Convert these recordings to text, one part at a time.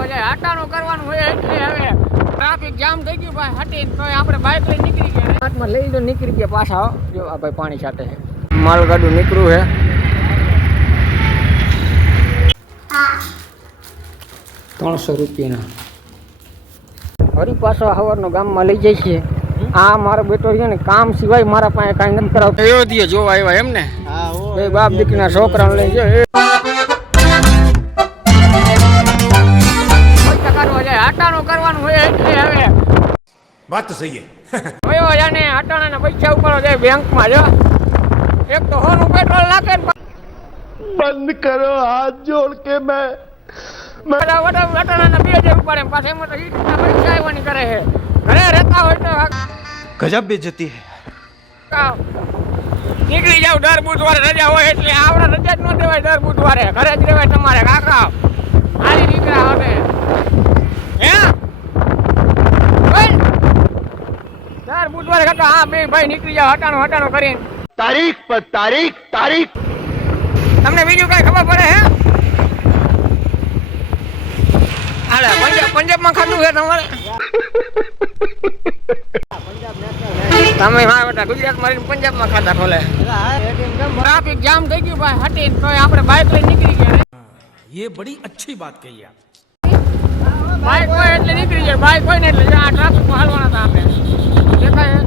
કરવા જાય, હટાણું કરવાનું હોય એટલે હવે ટ્રાફિક જામ થઈ ગયું ભાઈ. હટીને તો આપણે બાઇક લઈને નીકળી ગયા, હાથમાં લઈ તો નીકળી ગયા પાછા. જો આ ભાઈ પાણી સાથે માલગાડું નીકળ્યું છે. 300 રૂપિયાના ફરી પાછો હવારનો ગામમાં લઈ જાય છે. આ મારો બેટો છે ને કામ સિવાય મારા પાસે કાંઈ નથી કરાવતો. અયોધ્યા જોવા આવ્યા એમ ને? એ બાપ દીકરીના છોકરાને લઈ જાય, હટાણું કરવાનું હોય એટલે હવે વાત તો સહી હે. જાને હટાણાના પૈસા ઉપાડો જાય બેંકમાં. જો એક તો હોનું પેટ્રોલ નાખે બંધ કરો હાથ જોડ કે મેં હટાણાના 2000 ઉપાડે પાછા એમાં તો ઈટના પૈસા આવવાની કરે છે. ઘરે રહેતા હોય તો ગજબ બેજતી હે. નીકળી જાવ દર બુધવારે રજા હોય એટલે આવડે રજા જ ન દેવાય. દર બુધવારે ઘરે જ રહેવાય તમારે કાકા. હાલી નીકળ્યા હવે હે દર બુધવારે કાકા. હા બે ભાઈ નીકળી જાવ હટાણું કરીને. તારીખ પર તારીખ તમને બીજું કઈ ખબર પડે હે? હાલે પંજાબમાં ખાધું છે તમારે? તમે મારા બેટા ગુજરાત મારીને પંજાબમાં ખાધા ખોલે. ટ્રાફિક જામ થઈ ગયું ભાઈ. હટીને તો આપણે બાઇક લઈને નીકળી ગયા. ये बड़ी अच्छी बात कही आप. બાઇક હોય એટલે નીકળી જાય, બાઇક હોય ને એટલે આ ટ્રાફિકમાં હાલવાના હતા આપણે. દેખાય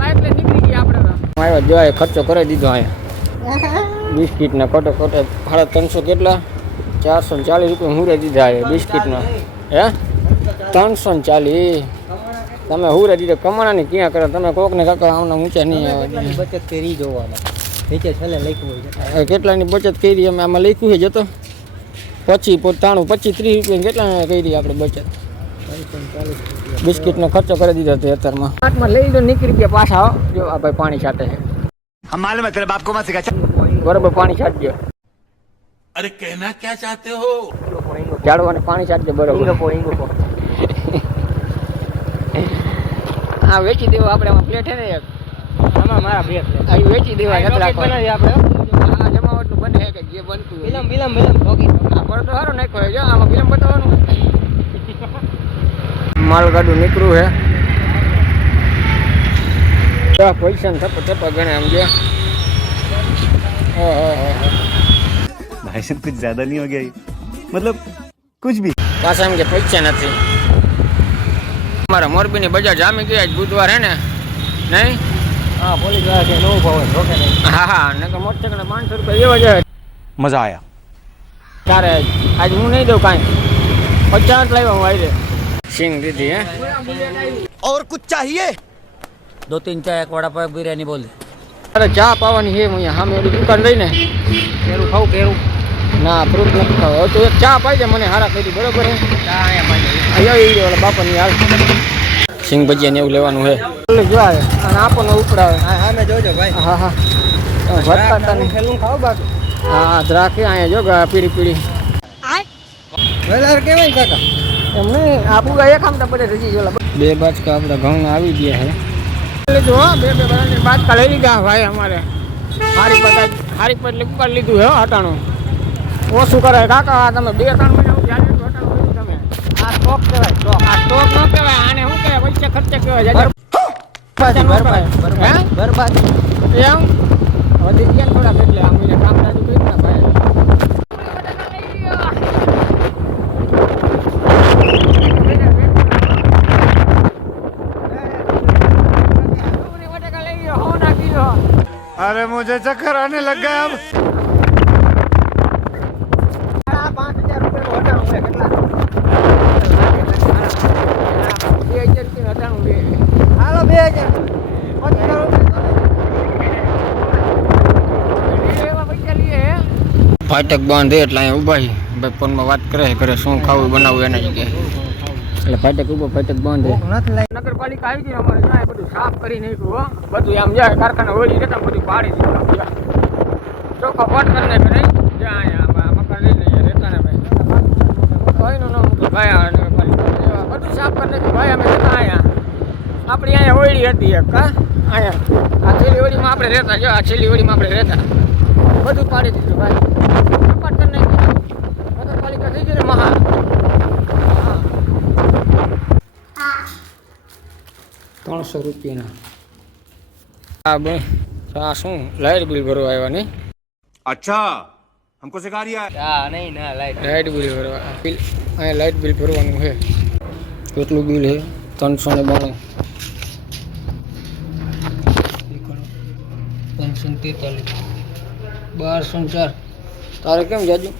બાઇક લઈને નીકળી ગયા આપણે. આવ્યો જો ખર્ચો કરી દીધો અહીંયા બિસ્કિટના કોટે 350 કેટલા 440 રૂપિયા હુરે દીધા છે બિસ્કિટના. હે 340 તમે હુરે દીધો. કમાણાની ક્યાં કરો તમે? કોકને કાકા આમના ઊંચા નહીં આવે. બચત કરી જોવાના નીચે છેલ્લે લખ્યું હોય કેટલાની બચત કરી અમે આમાં લખ્યું છે જતો 25 30 રૂપિયા કેટલા કરી આપણે બચત. બિસ્કિટનો ખર્ચો કરી દીધો હતો અત્યારમાં. હાથમાં લઈ તો નીકળી ગયા પાછા. જો આ ભાઈ પાણી છાંટે છે. हम मालूम है तेरे बाप को मत सिखा. બરોબર પાણી છાંટજો. अरे कहना क्या चाहते हो? ઝાડવાને પાણી છાંટજો બરોબર. હા વેચી દેવો આપણે. આમાં પ્લેટ છે ને એક, આમાં મારા બે આ વેચી દેવા આપણે હા જમાવટનું બને છે કે જે બનતું હોય. વિલમ ઠોકી આ પડતો સારો નાખ્યો છે. આમાં ફિલ્મ બતાવવાનું માલગાડું નીકળ્યું છે. પૈસા ને થપ્પા ગણે આમ જે भाई साहब कुछ ज्यादा नहीं हो गया ये? मतलब कुछ भी. પાછા એમ કે પૈસા નથી. અમારા મોરબીની બજાર જામી ગઈ આજ બુધવાર હે ને? નહીં હા પોલીસ વાળા છે નવું ભાવ ઠોકે નહીં. હા ને કે મોટરસાઇકલ 500 રૂપિયા એવા છે. मजा आया. તારે આજ હું નહીં દઉં કાંઈ. 50 લાવ્યા હું આવી સિંગ દીધી હે. और कुछ चाहिए? 2-3 ચાય એક વડા પાવ બિરયાની બોલ. અરે ચા પાવાની છે અહીંયા સામે ઓલી દુકાન રહીને. કેરું ખાવ કેરું ના ફ્રૂટ નથી ખાવ. તો એક ચા પાઈ દે મને હારા કરી બરોબર હે. ચા અહીંયા પાઈ અહીંયા ઓલા બાપાની હાલ સિંગ ભજીયા ને એવું લેવાનું છે. જો આવે અને આપણને ઉપડાવે. હા મેં જોજો ભાઈ. હા હા ભરતા નહીં. ખેલું ખાવ બાકી હા દ્રાક્ષ અહીંયા જો પીળી વેલાર કેવાય કાકા એમ નહીં આપું એક આમતા બધે રજી જોલા. 2 બાજકા આપણા ઘઉં આવી ગયા છે. લીધું હો 2 બરાબર બાજકા લઈ લીધા ભાઈ અમારે. હારી પત ઉપર લીધું હે હટાણું. ઓછું કરે કાકા તમે 2-3 મહિના ધ્યાન લીધું હટાણું લીધું તમે. આ સ્ટોક કહેવાય સ્ટોક. આ સ્ટોક ન કહેવાય આને શું કહેવાય? પૈસા ખર્ચે કહેવાય. બરબાદ એમ વધી ગયા થોડા એટલે અમને કામ રાજુ કરી ના ભાઈ. अरे मुझे चक्कर आने लग गया अब. 5000 રૂપિયા કેટલા 2000 રૂપિયા હાલો 2000 ફાટક બંધ એટલે અહીંયા ઉભા છે ભાઈ. ફોનમાં વાત કરે શું ખાવું બનાવવું એના જગ્યાએ. એટલે ફાટક ઉભો ફાટક બંધ છે. નગરપાલિકા આવી ગઈ અમારે ત્યાં બધું સાફ કરી નાખ્યું. બધું આમ જાય કારખાના ઓળી જતા બધું પાડી દીધું. ચોખ્ખો પટ કરી નાખ્યો નહીં. જ્યાં અહીંયા મકાન લઈ લઈએ રહેતા ને ભાઈ કોઈનું ન મૂકું ભાઈ. નગરપાલિકા બધું સાફ કરી નાખ્યું ભાઈ. અમે જતા અહીંયા આપણી અહીંયા ઓળી હતી એક અહીંયા આ છેલ્લી ઓળીમાં આપણે રહેતા. જો આ છેલ્લી ઓળીમાં આપણે રહેતા. બધું પાડી દીધું ભાઈ. નગરપાલિકા થઈ ગયું ને મહા ₹500 રૂપિયાના. હા બે આ શું લાઇટ બિલ ભરવા આવ્યા નહીં? अच्छा हमको सिखा रिया है હા નહીં ના લાઇટ બિલ ભરવા બિલ અહીંયા લાઇટ બિલ ભરવાનું છે. કેટલું બિલ છે? 392. 543. 1204. તારે કેમ જાજુ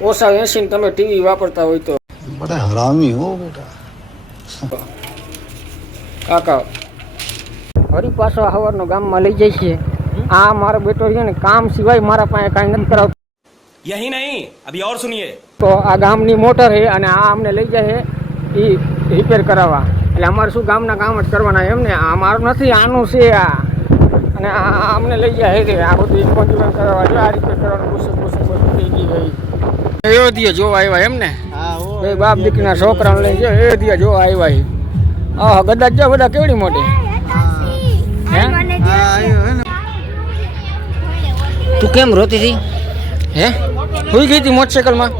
ઓછા 80 ને તમે ટીવી વાપરતા હોય તો बड़ा हरामी हो बेटा. કાકા ફરી પાછો સવારનો ગામમાં લઈ જાય છે. આ મારો બેટો છે ને કામ સિવાય મારા પાસે કાંઈ નથી કરાવતો. यही नहीं अभी और सुनिए તો આ ગામની મોટર છે અને આ અમને લઈ જાય છે એ રિપેર કરાવવા. એટલે અમારે શું ગામના કામ જ કરવાના એમ ને. આ મારું નથી આનું છે આ. અને આ અમને લઈ જાય છે આ બધું કોન્ટ્રીબ્યુટ કરાવવા. જો આ રિપેર કરવાનું બધું થઈ ગઈ ભાઈ. અયોધ્યા જોવા આવ્યા એમ ને. હા હો બે બાપ દીકરીના છોકરાને લઈને જો અયોધ્યા જોવા આવ્યા છે. આહ ગદાચ જો બધા કેવડી મોટી હે. તું કેમ રોતી હતી હે? સુઈ ગઈ હતી મોટરસાઇકલમાં?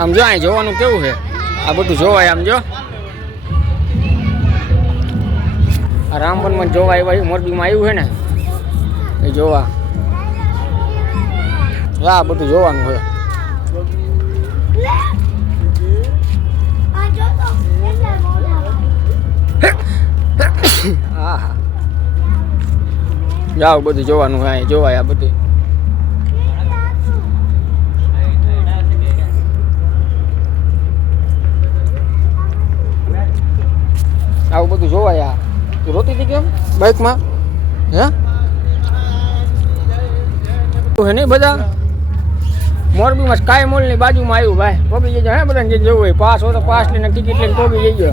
આમ જો અહીં જોવાનું કેવું છે. આ બધું જોવાય આમ જો. આ રામવનમાં જોવા આવ્યા મોરબીમાં આવ્યું છે ને એ જોવા. આ બધું જોવાનું છે. હા હા જાઓ બધું જોવાનું હોય અહીં જોવાય આ બધું. આવું બધું જોવાય. આ તું રોતી હતી કેમ બાઇકમાં હે? હે નહીં બધા મોરબીમાં સ્કાય મોલની બાજુમાં આવ્યું ભાઈ. કોબી જજો હે બધાને જે જવું હોય. પાસ હોય તો પાસ લઈને ટિકિટ લઈને કોબી જજો.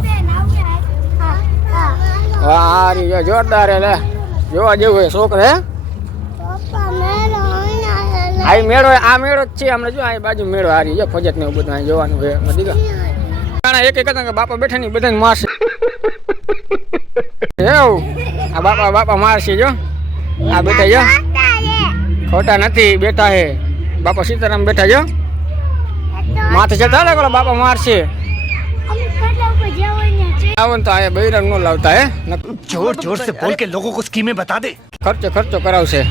હા હારી જોરદાર હે લે જોવા જેવું હોય છોકરા હે. આ મેળો આ મેળો જ છે અમને જો આ બાજુ મેળો હારી જો ફજત ને બધું અહીં જોવાનું છે. દીકા એક એક હતા કે બાપા બેઠા નહીં બધાને મારશે એવું. આ બાપા મારશે જો. આ બેઠા જો ખોટા નથી બેઠા હે. બાપા સીતારામ બેઠા જો માથે જતા ને બાપા મારશે. આવન તો આ બૈરામ ન લાવતા હે. जोर जोर से बोल के लोगों को स्कीमें बता दे ખર્ચો કરાવશે.